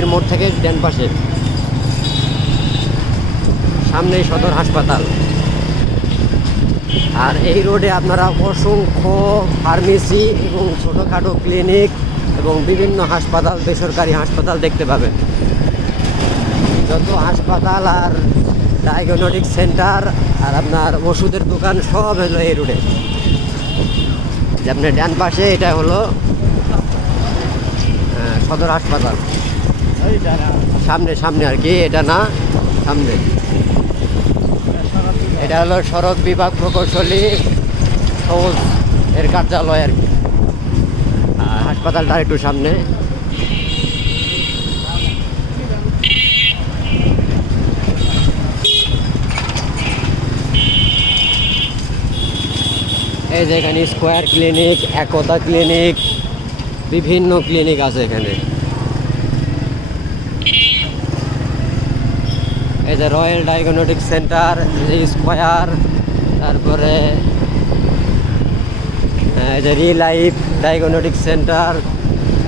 নদীর মোড় থেকে ডান পাশে সামনেই সদর হাসপাতাল। আর এই রোডে আপনারা অসংখ্য ফার্মেসি এবং ছোটোখাটো ক্লিনিক এবং বিভিন্ন হাসপাতাল, বেসরকারি হাসপাতাল দেখতে পাবেন। যত হাসপাতাল আর ডায়াগনস্টিক সেন্টার আর আপনার ওষুধের দোকান সব হলো এই রোডে। যে আপনার ডান পাশে এটা হলো সদর হাসপাতাল, সামনে সামনে আর কি, এটা না সামনে। এটা হলো সড়ক বিভাগ প্রকৌশলী সবুজ এর কার্যালয় আর কি। হাসপাতালটা একটু সামনে। এই যে এখানে স্কোয়ার ক্লিনিক, একতা ক্লিনিক, বিভিন্ন ক্লিনিক আছে এখানে। এই যে রয়্যাল ডায়াগনস্টিক সেন্টার, স্কোয়ার, তারপরে এই যে রিলাইফ ডায়াগনস্টিক সেন্টার,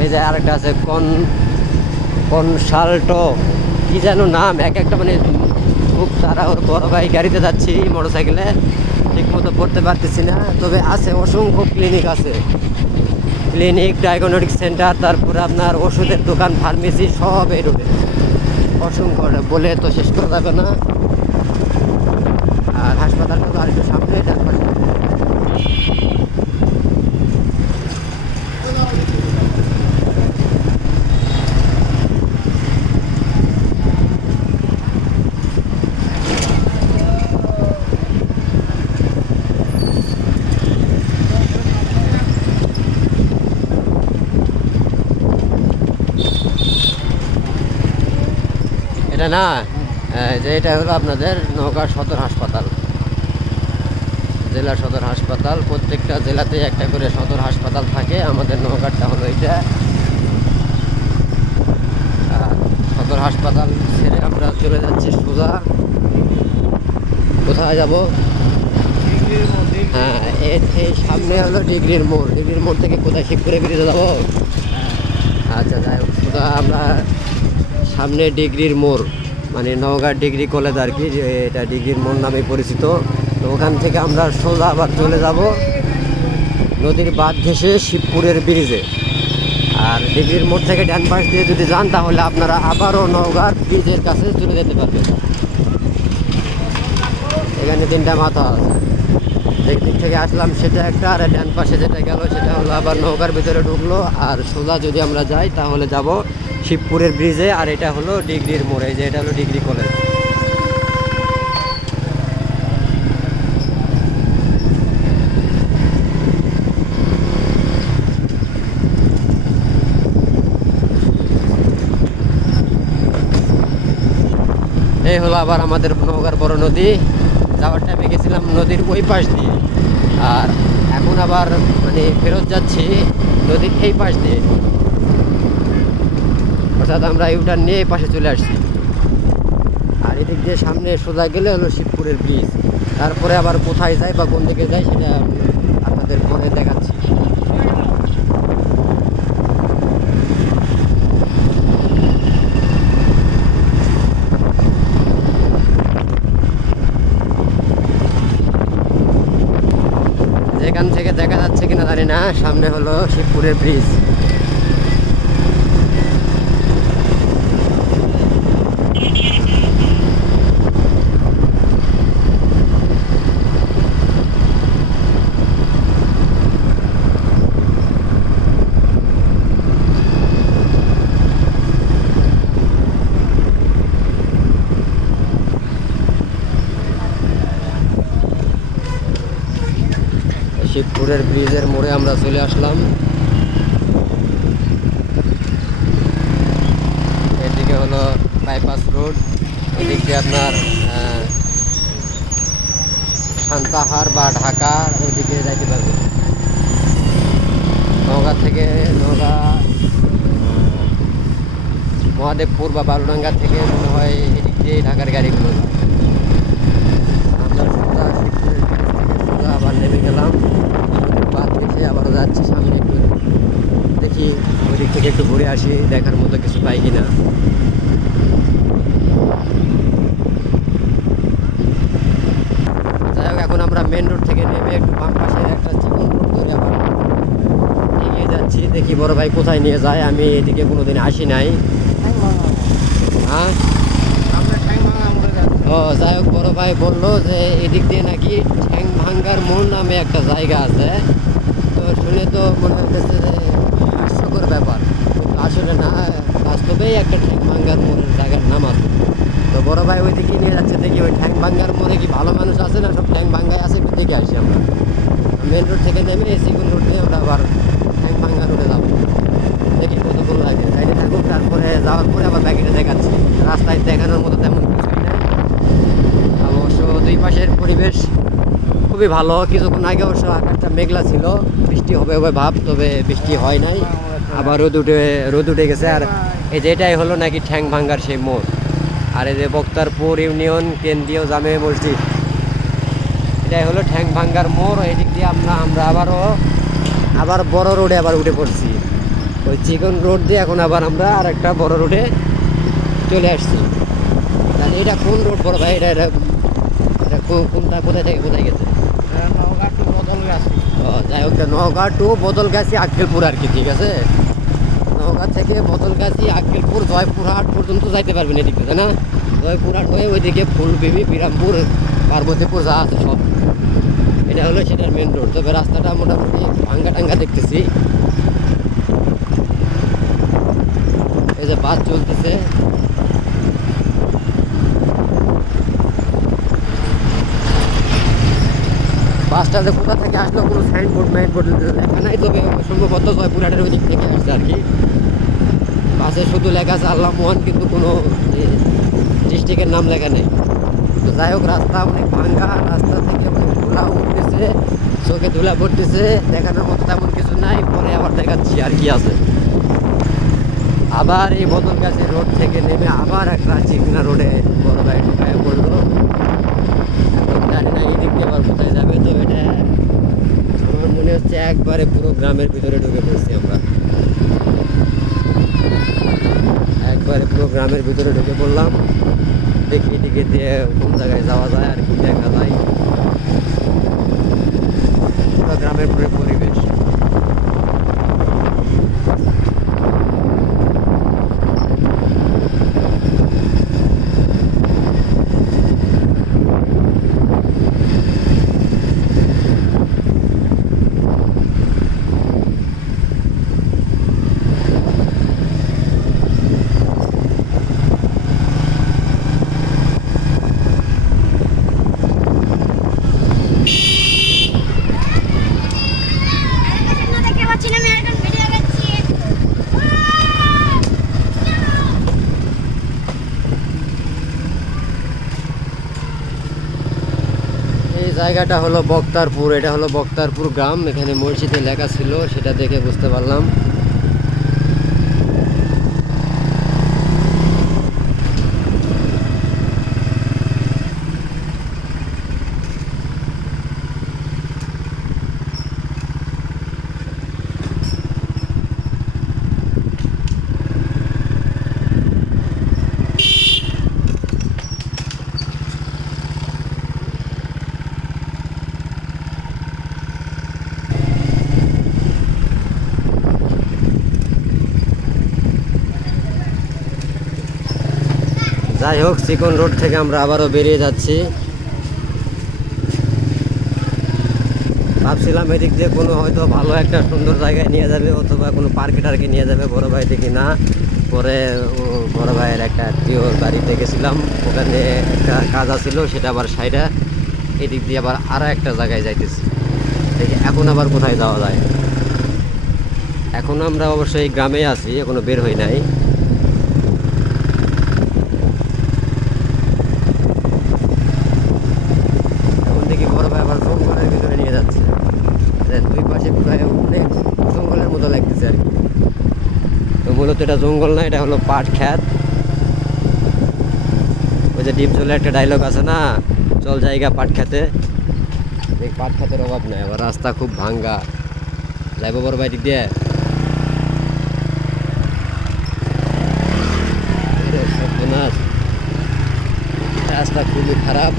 এই যে আরেকটা আছে কনসাল্টো, কি যেন নাম, এক একটা মানে খুব তারা ওর বড় ভাই গাড়িতে যাচ্ছি মোটরসাইকেলে, ঠিক মতো পড়তে পারতেছি না, তবে আছে অসংখ্য ক্লিনিক আছে, ক্লিনিক, ডায়াগনস্টিক সেন্টার, তারপরে আপনার ওষুধের দোকান, ফার্মেসি সব এই রোডে অসংখ্য, বলে তো শেষ করা যাবে না। আর হাসপাতালটা তো আরেকটু সামনে, ডান পাশে। এটা না, যে এটা হলো আপনাদের নওগাঁ সদর হাসপাতাল, জেলা সদর হাসপাতাল। প্রত্যেকটা জেলাতে একটা করে সদর হাসপাতাল থাকে, আমাদের নওগাঁটা হলো এটা। সদর হাসপাতাল ছেড়ে আমরা চলে যাচ্ছি সোজা, কোথায় যাব? হ্যাঁ, এই সামনে হলো ডিগ্রির মোড়। ডিগ্রির মোড় থেকে কোথায় শিবপুরে বেরিয়ে যাবো? আচ্ছা, যাই হোক, সোজা আমরা সামনে ডিগ্রির মোড়, মানে নওগাঁ ডিগ্রি কলেজ আর কি, এটা ডিগ্রির মোড় নামে পরিচিত। তো ওখান থেকে আমরা সোজা আবার চলে যাব নদীর বাঁধ ঘেঁষে শিবপুরের ব্রিজে। আর ডিগ্রির মোড় থেকে ডান পাশ দিয়ে যদি যান তাহলে আপনারা আবারও নওগাঁর ব্রিজের কাছে চলে যেতে পারবেন। এখানে তিনটা মাথা আছে, যে দিক থেকে আসলাম সেটা একটা, আর ডান পাশে যেটা গেল সেটা হলো আবার নওগাঁর ভিতরে ঢুকলো। আর সোজা যদি আমরা যাই তাহলে যাব শিবপুরের ব্রিজে। আর এটা হলো ডিগ্রির মোড়ে, যে এটা হলো ডিগ্রি কলেজ। এই হলো আবার আমাদের নওগাঁর বড় নদী। যাওয়ার টাইমে গেছিলাম নদীর ওই পাশ দিয়ে, আর এখন আবার মানে ফেরত যাচ্ছি নদীর এই পাশ দিয়ে, অর্থাৎ আমরা ইউটার্ন নিয়ে এই পাশে চলে আসছি। আর এদিক দিয়ে সামনে সোজা গেলে হলো শিবপুরের ব্রিজ। তারপরে আবার কোথায় যাই বা কোন দিকে যাই সেটা আপনাদের পরে দেখাচ্ছি। যেখান থেকে দেখা যাচ্ছে কিনা জানি না, সামনে হলো শিবপুরের ব্রিজ। শিবপুরের ব্রিজের মোড়ে আমরা চলে আসলাম। এদিকে হলো বাইপাস রোড, এদিকে আপনার সান্তাহার বা ঢাকা ওইদিকে যাইতে পারবে। নওগাঁ থেকে মহাদেবপুর বা বালুডাঙ্গা থেকে মনে হয় এদিক দিয়ে ঢাকার গাড়িগুলো যায়। আমরা সোজা শিবপুরের ব্রিজ থেকে সোজা আবার নেমে গেলাম, বাদ দেখে আবারও যাচ্ছি সামনে একটু। দেখি ওই দিক থেকে একটু ঘুরে আসি, দেখার মতো কিছু পাই কিনা। যাই হোক, এখন আমরা মেন রোড থেকে নেমে একটু বাম পাশে একটা চিকন রোড ধরে আবার এগিয়ে যাচ্ছি। দেখি বড় ভাই কোথায় নিয়ে যায়, আমি এদিকে কোনোদিন আসি নাই। হ্যাঁ, ও যাই হোক, বড় ভাই বললো যে এদিক দিয়ে নাকি ঠ্যাং ভাঙ্গার মোড় নামে একটা জায়গা আছে। তো শুনে তো মনে হচ্ছে যে হাস্যকর ব্যাপার, কিন্তু আসলে না, বাস্তবেই একটা ঠ্যাং ভাঙ্গার মোড়ের জায়গার নাম আছে। তো বড় ভাই ওই দিকে নিয়ে যাচ্ছে, দেখি ওই ঠ্যাং ভাঙ্গার মোড়ে কি ভালো মানুষ আছে না সব ঠ্যাং ভাঙ্গায় আছে, একটু দেখে আসি আমরা। মেন রোড থেকে নেমে সিগুন রোড দিয়ে আমরা আবার ঠ্যাং ভাঙ্গা রোডে যাবো। দেখি কতক্ষণ লাগে, সাইডে থাকুক, তারপরে যাওয়ার পরে আবার ব্যাগেটে দেখাচ্ছি। রাস্তায় দেখানোর মতো তেমন কিছুই নেই। অবশ্য দুই পাশের পরিবেশ খুবই ভালো। কিছুক্ষণ আগে অবশ্য আকাশটা মেঘলা ছিল, বৃষ্টি হবে হবে ভাব, তবে বৃষ্টি হয় নাই। আবার রোদ উঠে গেছে। আর এই যে এটাই হলো নাকি ঠ্যাং ভাঙ্গার সেই মোড়। আর এই যে বক্তারপুর ইউনিয়ন কেন্দ্রীয় জামে মসজিদ, এটাই হলো ঠ্যাং ভাঙ্গার মোড়। এই দিক দিয়ে আমরা আবার বড় রোডে আবার উঠে পড়ছি। ওই চিকন রোড দিয়ে এখন আবার আমরা আর একটা বড় রোডে চলে আসছি। তাহলে এটা কোন রোড বড় ভাই? এটা কোনটা, কোথায় থেকে কোথায় গেছে? যাই হোক, নওগাঁ টু বদলগাছি আক্কেলপুর আর কি, ঠিক আছে? নওগাঁ থেকে বদলগাছি আক্কেলপুর জয়পুরহাট পর্যন্ত যাইতে পারবেন এদিক থেকে, না? জয়পুরহাট হয়ে ওইদিকে ফুলবিবি বিরামপুর পার্বতীপুর যা আছে সব, এটা হলো সেটার মেন রোড। তবে রাস্তাটা মোটামুটি ভাঙ্গা টাঙ্গা দেখতেছি। এই যে বাস চলতেছে, বাসটাতে কোথা থেকে আসলো কোনো সাইনবোর্ড লেখা নাই, তবে সম্ভবত জয়পুরহাটের ওই দিক থেকে আসছে আর কি। বাসে শুধু লেখা আছে আল্লাহ মোহন, কিন্তু কোনো ডিস্ট্রিক্টের নাম লেখা নেই। তো যাই হোক, রাস্তা অনেক ভাঙ্গা, রাস্তা থেকে অনেক ধুলা উঠতেছে, চোখে ধুলা পড়তেছে, দেখানোর মতো তেমন কিছু নাই। পরে আবার দেখাচ্ছি আর কি আছে। আবার এই বদলগাছি রোড থেকে নেমে আবার একটা চিকনা রোডে বড় ভাই ঢুকায় পড়লো। জানি না এই দিক দিয়ে আবার কোথায় যাবে। তো এটা আমার মনে হচ্ছে একবারে পুরো গ্রামের ভিতরে ঢুকে পড়ছি আমরা, একবারে পুরো গ্রামের ভিতরে ঢুকে পড়লাম। দেখি এদিকে দিয়ে কোন জায়গায় যাওয়া যায় আর কি দেখা যায়। পুরো গ্রামের পুরো পরিবেশ। জায়গাটা হলো বক্তারপুর, এটা হলো বক্তারপুর গ্রাম। এখানে মসজিদে লেখা ছিল, সেটা দেখে বুঝতে পারলাম। যাই হোক, চিকন রোড থেকে আমরা আবারও বেরিয়ে যাচ্ছি। ভাবছিলাম এদিক দিয়ে কোনো হয়তো ভালো একটা সুন্দর জায়গায় নিয়ে যাবে, অথবা কোনো পার্কে টার্কে নিয়ে যাবে বড় ভাই, দেখি না। পরে বড় ভাইয়ের একটা আত্মীয়র বাড়িতে গেছিলাম, ওখানে একটা কাজ আছিল, সেটা আবার সাইডা এদিক দিয়ে আবার আরও একটা জায়গায় যাইতেছি। দেখি এখন আবার কোথায় যাওয়া যায়। এখন আমরা অবশ্যই গ্রামেই আছি, এখনো বের হই নাই। জঙ্গলের ভিতরে নিয়ে যাচ্ছে, দুই পাশে প্রায় অনেক জঙ্গলের মতো লাগতেছে আর কি। তো মূলত এটা জঙ্গল না, এটা হলো পাট খ্যাত। ওই যে ডিপ জলে একটা ডায়লগ আছে না, চল জায়গা পাট খেতে। এই পাট খেতের অভাব নেই। আবার রাস্তা খুব ভাঙ্গা, যাইব বড় ভাই দিক দিয়ে। খারাপ।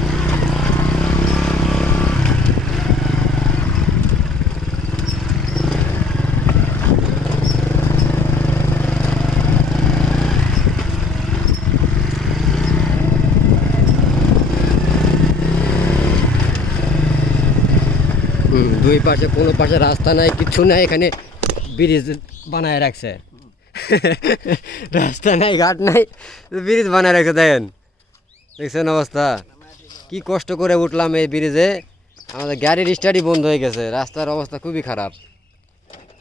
দুই পাশে কোনো পাশে রাস্তা নাই, কিছু নাই, এখানে ব্রিজ বানায় রাখছে। রাস্তা নাই, ঘাট নাই, ব্রিজ বানায় রাখছে। দেখছেন অবস্থা, কি কষ্ট করে উঠলাম এই ব্রিজে, আমাদের গাড়ির স্টার্টই বন্ধ হয়ে গেছে। রাস্তার অবস্থা খুবই খারাপ।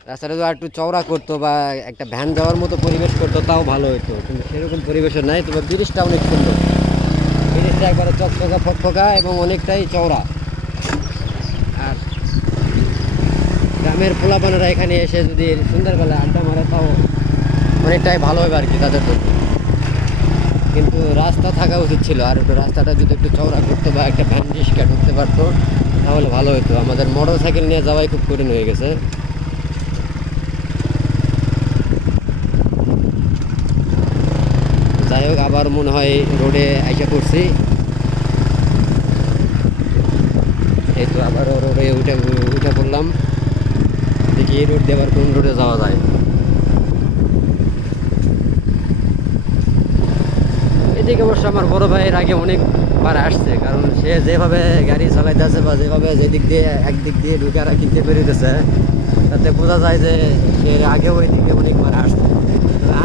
রাস্তাটা যদি একটু চওড়া করতো বা একটা ভ্যান যাওয়ার মতো পরিবেশ করতো তাও ভালো হতো, কিন্তু সেরকম পরিবেশও নাই। তবে ব্রিজটা অনেক সুন্দর, ব্রিজটা একবারে চকচকা ফকফকা এবং অনেকটাই চওড়া। আর গ্রামের পোলাপানেরা এখানে এসে যদি সন্ধ্যাবেলা আড্ডা মারে তাও অনেকটাই ভালো হবে আর কি তাদের তো। কিন্তু রাস্তা থাকা উচিত ছিল, আর একটু রাস্তাটা যদি একটু চওড়া করতো বা একটা ভ্যান রিক্সা ঢুকতে পারতো তাহলে ভালো হতো। আমাদের মোটর সাইকেল নিয়ে যাওয়াই খুব কঠিন হয়ে গেছে। যাই হোক, আবার মনে হয় রোডে আইসা পড়ছি। এই তো আবার রোডে উঠে পড়লাম। দেখি এই রোড দিয়ে আবার কোন রোডে যাওয়া যায়। এদিকে অবশ্য আমার বড় ভাইয়ের আগে অনেকবার আসছে, কারণ সে যেভাবে গাড়ি চালাইতেছে বা যেভাবে যেদিক দিয়ে একদিক দিয়ে ঢুকে আর একদিক দিয়ে বেরোতেছে, তাতে বোঝা যায় যে সে আগেও এদিকে অনেকবার আসছে।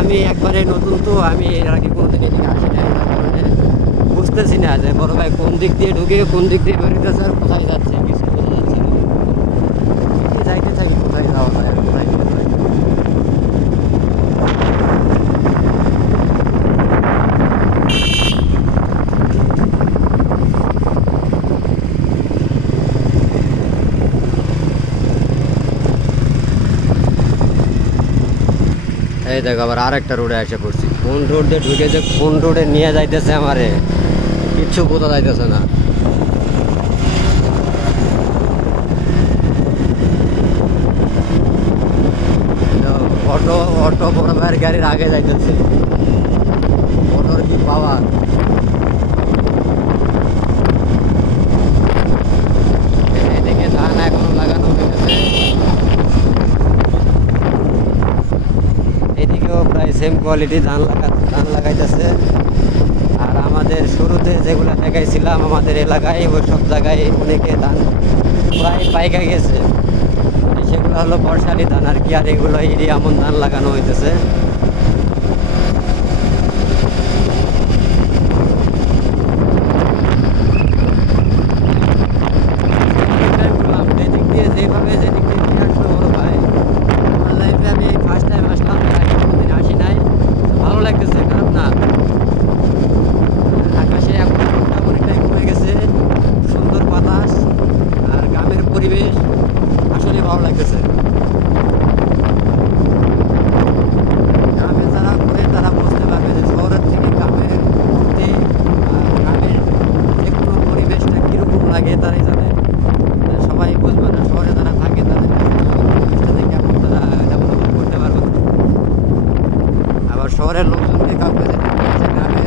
আমি একবারে নতুন, তো আমি এর আগে কোনোদিন এদিকে আসি না, কারণে বুঝতেছি না যে বড় ভাই কোন দিক দিয়ে ঢুকে কোন দিক দিয়ে বেরোতেছে আর কোথায় যাচ্ছে, কিছু বোঝা যাচ্ছে না। যাইতে থাকি কোথায় যাওয়া যায় আর কোথায় কোথায়। এই দেখো আবার আরেকটা রোডে এসে পড়ছি। কোন রোড দিয়ে ঢুকে যে কোন রোডে নিয়ে যাইতেছে আমারে কিচ্ছু বোঝা যাইতেছে না। অটো অটো বড় ভাইয়ের গাড়ির আগে যাইতেছে, অটোর কি পাওয়ার। এদিকে ধান এখনো লাগানো হয়ে গেছে, এদিকেও প্রায় সেম কোয়ালিটি ধান লাগাইতেছে। আর আমাদের শুরুতে যেগুলো দেখাইছিলাম আমাদের এলাকায়, ওই সব জায়গায় অনেকে ধান প্রায় পাইকা গেছে। সেগুলো হলো বর্ষালি ধান আর কি, আর এগুলো এমন ধান লাগানো হইতেছে। যেদিক দিয়ে যেভাবে যেদিক দিয়ে নিয়ে আসবে বড় ভাই, আমার লাইফে আমি ফার্স্ট টাইম আসলাম, এর আগে কোনোদিন আসি নাই। ভালো লাগতেছে, খারাপ না। আকাশে এখন অনেকটাই কমে গেছে, সুন্দর বাতাস আর গ্রামের পরিবেশ আসলে ভালো লাগতেছে। গ্রামে যারা ঘুরে তারা বুঝতে পারবে যে শহরের থেকে গ্রামের ঘুরতে গ্রামের যে কোনো পরিবেশটা কীরকম লাগে তারাই জানে, সবাই বুঝবে না। শহরে যারা থাকে তাদের পরিবেশটাতে কেমন তারা তেমন করতে পারবে না। আবার শহরের লোকজনকে কাউকে গ্রামে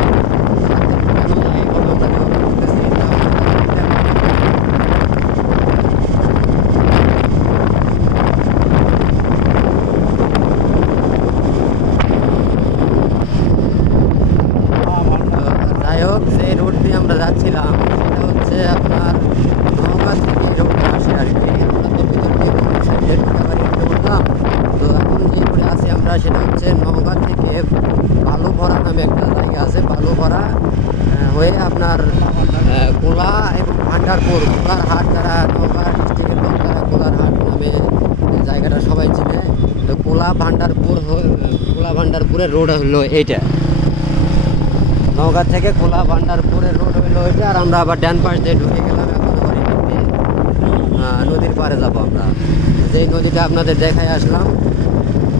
আমরা যাচ্ছিলাম, সেটা হচ্ছে আপনার নওগাঁ থেকে রোডে আসে আর কি। আমরা তো বলতাম, তো এখন যে রোডে আছি আমরা সেটা হচ্ছে নওগাঁ থেকে বালুভরা নামে একটা জায়গা আছে, বালুভরা হয়ে আপনার কোলা এবং ভান্ডারপুর, কোলার হাট, যারা নওগাঁ ডিস্ট্রিক্টের লোক তারা কোলার হাট নামে জায়গাটা সবাই চিনে। তো কোলা ভান্ডারপুরের রোড হলো এইটা, নওগাঁ থেকে কোলা ভান্ডারপুরের রোড হইলো ওইটা। আর আমরা আবার ডান পাশ দিয়ে ঢুকে গেলাম, এখন নদীর পাড়ে যাবো আমরা। যেই নদীটা আপনাদের দেখাই আসলাম,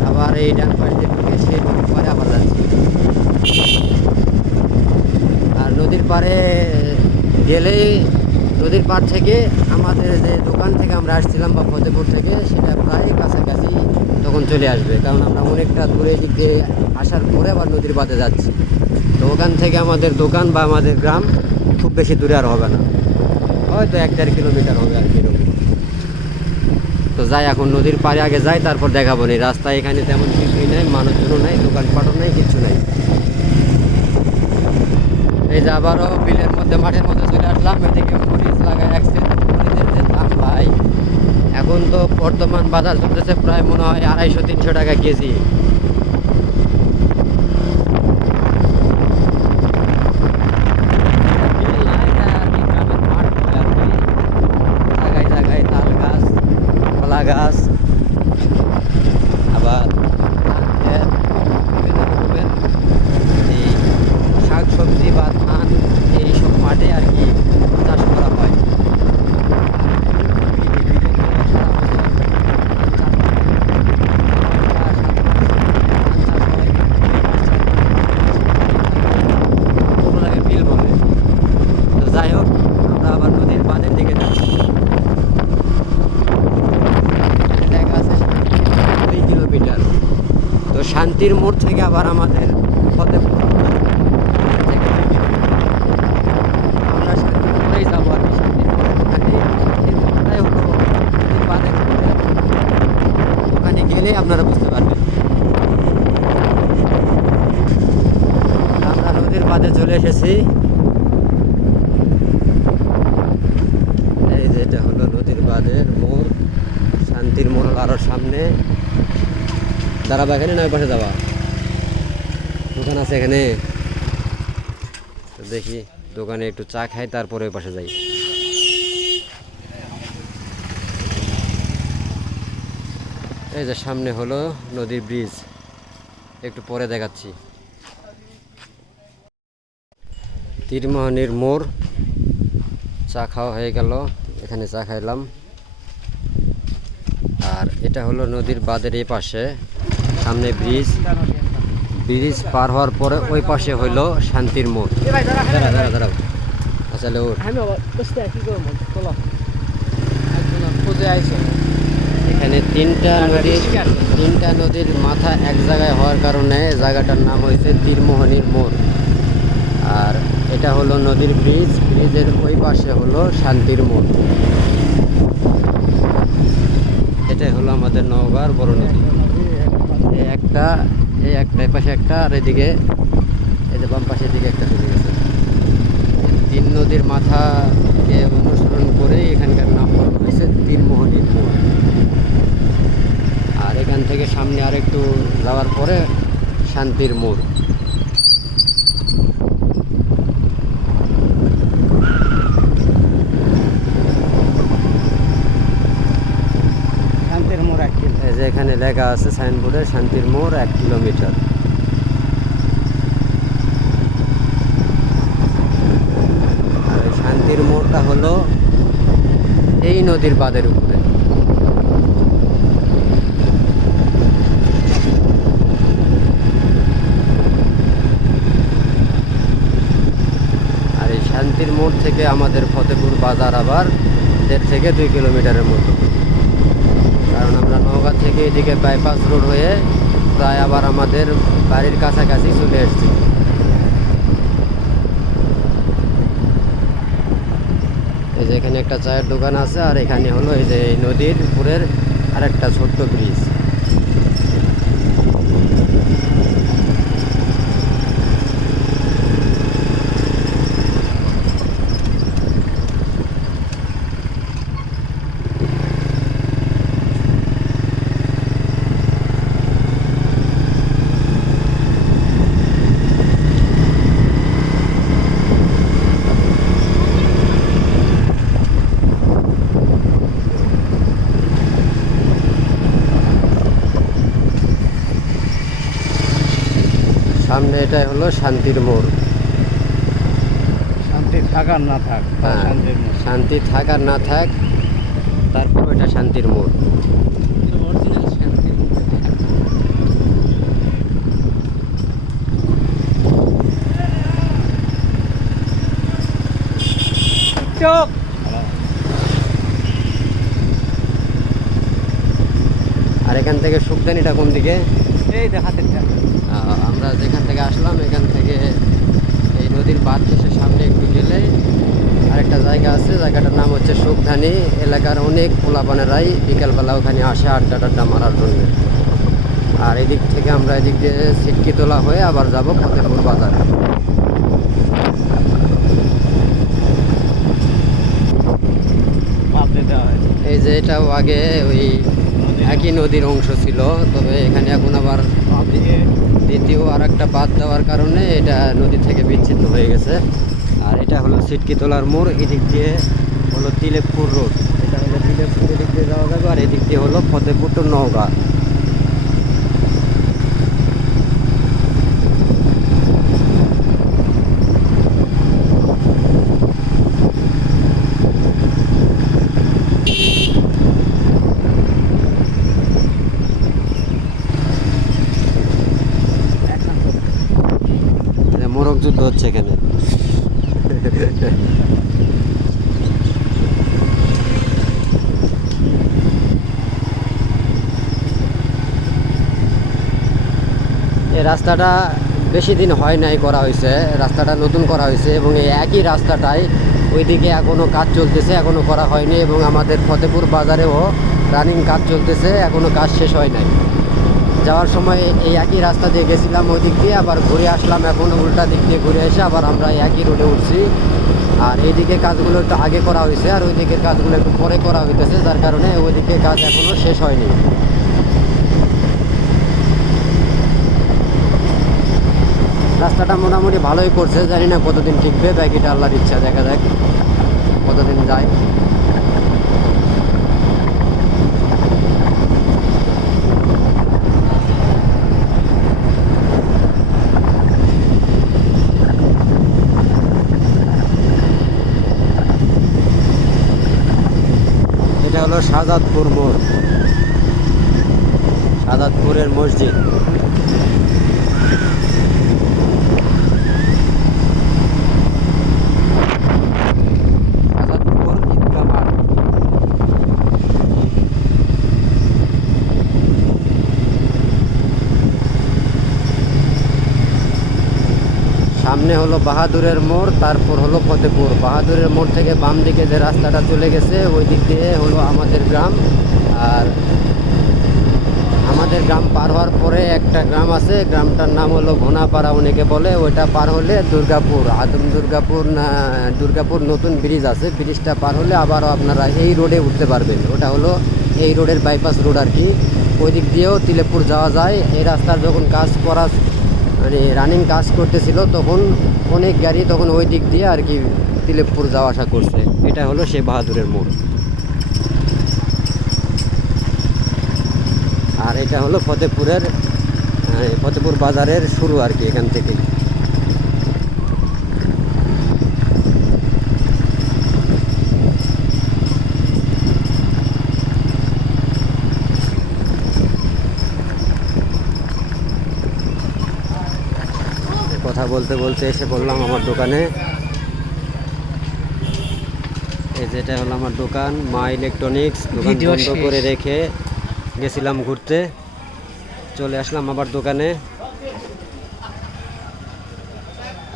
আবার এই ডান পাশ দিয়ে ঢুকে সেই নদীর পাড়ে আবার যাচ্ছি। আর নদীর পাড়ে গেলেই নদীর পাড় থেকে আমাদের যে দোকান থেকে আমরা আসছিলাম বা ফতেপুর থেকে, সেটা প্রায় কাছাকাছি তখন চলে আসবে, কারণ আমরা অনেকটা দূরে দিক দিয়ে আসার পরে আবার নদীর পাড়ে যাচ্ছি। তো ওখান থেকে আমাদের দোকান বা আমাদের গ্রাম খুব বেশি দূরে আর হবে না, হয়তো 1-1.5 কিলোমিটার হবে আর কি এরকম। তো যাই, এখন নদীর পাড়ে আগে যাই, তারপর দেখাবো নি। রাস্তায় এখানে তেমন কিছুই নাই, মানুষজনও নাই, দোকানপাটও নাই, কিচ্ছু নাই। এই যে আবারও বিলের মধ্যে, মাঠের মধ্যে চলে আসলাম। এদিকে মরিচ লাগায় রাখছে, মরিচের যে দাম ভাই, এখন তো বর্তমান বাজার চলতেছে প্রায় মনে হয় 250-300 টাকা কেজি। জায়গায় জায়গায় তাল গাছ, কলা গাছ, আবার ধান ক্ষেত, বিভিন্ন রকমের এই শাক সবজি বা ধান এইসব মাঠে আর কি চাষ করা হয়। বিল বলে। তো যাই হোক, আমরা আবার নদীর বাঁধের দিকে যাচ্ছি। দেখা আছে 2 কিলোমিটার। তো শান্তির মোড় থেকে আবার আমাদের ফতেপুর, আমরা শান্তির মোড়েই যাবো আর কি। শান্তির মোড়ের ওখানে এই মোড়টাই হলো নদীর বাঁধের মোড়ে। ওখানে গেলেই আপনারা বুঝতে পারবেন। আমরা নদীর বাঁধে চলে এসেছি। এই যে এটা হলো নদীর বাঁধের মোড়, শান্তির মোড় আরো সামনে। দাঁড়াবা এখানে, না ওই পাশে যাওয়া দোকান আছে এখানে। তো দেখি দোকানে একটু চা খাই, তারপরে ওই পাশে যাই। এই যে সামনে হলো নদীর ব্রিজ, একটু পরে দেখাচ্ছি। তীরমোহনীর মোড়, চা খাওয়া হয়ে গেল, এখানে চা খাইলাম। আর এটা হলো নদীর বাঁধের এই পাশে, সামনে ব্রিজ। ব্রিজ পার হওয়ার পরে ওই পাশে হইলো শান্তির মোড়। দাঁড়াও আচ্ছা ওর এখানে তিনটা নদীর মাথা এক জায়গায় হওয়ার কারণে জায়গাটার নাম হয়েছে তীরমোহনীর মোড়। আর এটা হলো নদীর ব্রিজ, ব্রিজের ওই পাশে হলো শান্তির মোড়। এটাই হলো আমাদের নওগাঁর বড় নদী। এই একটা এই পাশে একটা, আর এদিকে এই যে বাম পাশের দিকে একটা চলে গেছে। 3 নদীর মাথাকে অনুসরণ করে এখানকার নাম হয়েছে তীরমোহনীর মোড়। আর এখান থেকে সামনে আর একটু যাওয়ার পরে শান্তির মোড়। এই যে এখানে লেখা আছে সাইনবোর্ডে, শান্তির মোড় 1 কিলোমিটার। আর এই শান্তির মোড়টা হলো এই নদীর বাঁধের উপরে। আর এই শান্তির মোড় থেকে আমাদের ফতেপুর বাজার আবার 1.5 থেকে 2 কিলোমিটারের মতো। কারণ আমরা নওগাঁ থেকে এদিকে বাইপাস রোড হয়ে প্রায় আবার আমাদের বাড়ির কাছাকাছি চলে এসেছি। এই যে এখানে একটা চায়ের দোকান আছে, আর এখানে হলো এই যে নদীর উপরের আরেকটা ছোট্ট ব্রিজ। সামনে এটাই হলো শান্তির মোড়। শান্তি থাক আর না থাক, শান্তির মোড়। শান্তি থাক আর না থাক, তারপর এটা শান্তির মোড়। আর এখান থেকে সুখদানিটা কোন দিকে? এই দেখাতে আমরা যেখান থেকে আসলাম এখান থেকে বাদ শেষের সামনে একটু গেলে আরেকটা জায়গা আছে, জায়গাটার নাম হচ্ছে সুখধানী। এলাকার অনেক পোলাপানেরাই বিকালবেলা ওখানে আসে আড্ডা টাড্ডা মারার জন্য। আর এদিক থেকে আমরা এদিক দিয়ে সিটকি তোলা হয়ে আবার যাব ফতেপুর বাজার। আপনি দেওয়া হয়েছে এই যে এটাও আগে ওই একই নদীর অংশ ছিল, তবে এখানে এখন আবার দ্বিতীয় আর একটা বাঁধ দেওয়ার কারণে এটা নদী থেকে বিচ্ছিন্ন হয়ে গেছে। আর এটা হলো সিটকিতলার মোড়, এদিক দিয়ে হলো তিলেকপুর রোড। এটা হলো তিলেকপুর, এদিক দিয়ে যাওয়া যাবে। আর এদিক দিয়ে হলো ফতেপুর টু নওগাঁ। মোরগ যুদ্ধ হচ্ছে এখানে। এই রাস্তাটা বেশি দিন হয় নাই করা হয়েছে, রাস্তাটা নতুন করা হয়েছে এবং এই একই রাস্তাটাই ওইদিকে এখনও কাজ চলতেছে, এখনও করা হয়নি। এবং আমাদের ফতেপুর বাজারেও রানিং কাজ চলতেছে, এখনও কাজ শেষ হয় নাই। যাওয়ার সময় এই একই রাস্তা দিয়ে গেছিলাম ওই দিক দিয়ে, আবার ঘুরে আসলাম, এখন উল্টা দিক দিয়ে ঘুরে এসে আবার আমরা একই রোডে উঠছি। আর এইদিকে কাজগুলো একটু আগে করা হয়েছে আর ওই দিকের কাজগুলো একটু পরে করা হইতেছে, যার কারণে ওইদিকে কাজ এখনও শেষ হয়নি। রাস্তাটা মোটামুটি ভালোই করছে, জানি না কতদিন টিকবে, বাকিটা আল্লাহর ইচ্ছা, দেখা যাক কতদিন যায়। এটা হলো শাহজাদপুর মোড়, শাহজাদপুরের মসজিদ। শাহজাদপুর ঈদগাহ মাঠ। সামনে হলো বাহাদুরের মোড়, তারপর হলো ফতেপুর। বাহাদুরের মোড় থেকে বাম দিকে যে রাস্তাটা চলে গেছে ওই দিক দিয়ে হলো আমাদের গ্রাম। আর আমাদের গ্রাম পার হওয়ার পরে একটা গ্রাম আছে, গ্রামটার নাম হলো ঘোনাপাড়া অনেকে বলে। ওইটা পার হলে দুর্গাপুর, আদম দুর্গাপুর না, দুর্গাপুর নতুন ব্রিজ আছে, ব্রিজটা পার হলে আবারও আপনারা এই রোডে উঠতে পারবেন। ওটা হলো এই রোডের বাইপাস রোড আর কি। ওই দিক দিয়েও তিলেকপুর যাওয়া যায়। এই রাস্তার যখন কাজ করা মানে রানিং কাজ করতেছিল তখন অনেক গাড়ি তখন ওই দিক দিয়ে আর কি তিলেকপুর যাওয়া আসা করছে। এটা হলো সেই বাহাদুরের মোড়। আর এটা হলো ফতেপুরের ফতেপুর বাজারের শুরু আর কি, এখান থেকে। কথা বলতে বলতে এসে পড়লাম আমার দোকানে। এই যেটা হলো আমার দোকান, মা ইলেকট্রনিক্স। দোকান বন্ধ করে রেখে গেছিলাম ঘুরতে, চলে আসলাম আবার দোকানে।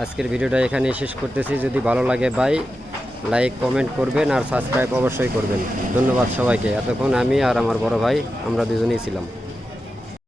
আজকের ভিডিওটা এখানে শেষ করতেছি। যদি ভালো লাগে ভাই লাইক কমেন্ট করবেন আর সাবস্ক্রাইব অবশ্যই করবেন। ধন্যবাদ সবাইকে। এতক্ষণ আমি আর আমার বড় ভাই আমরা দুজনেই ছিলাম।